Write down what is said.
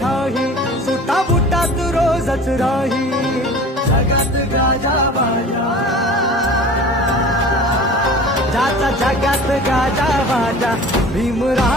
शाही सुटा बुटात रोजच राही जगात गाजा बाजा ज्याचा जगात गाजा बाजा भीमराव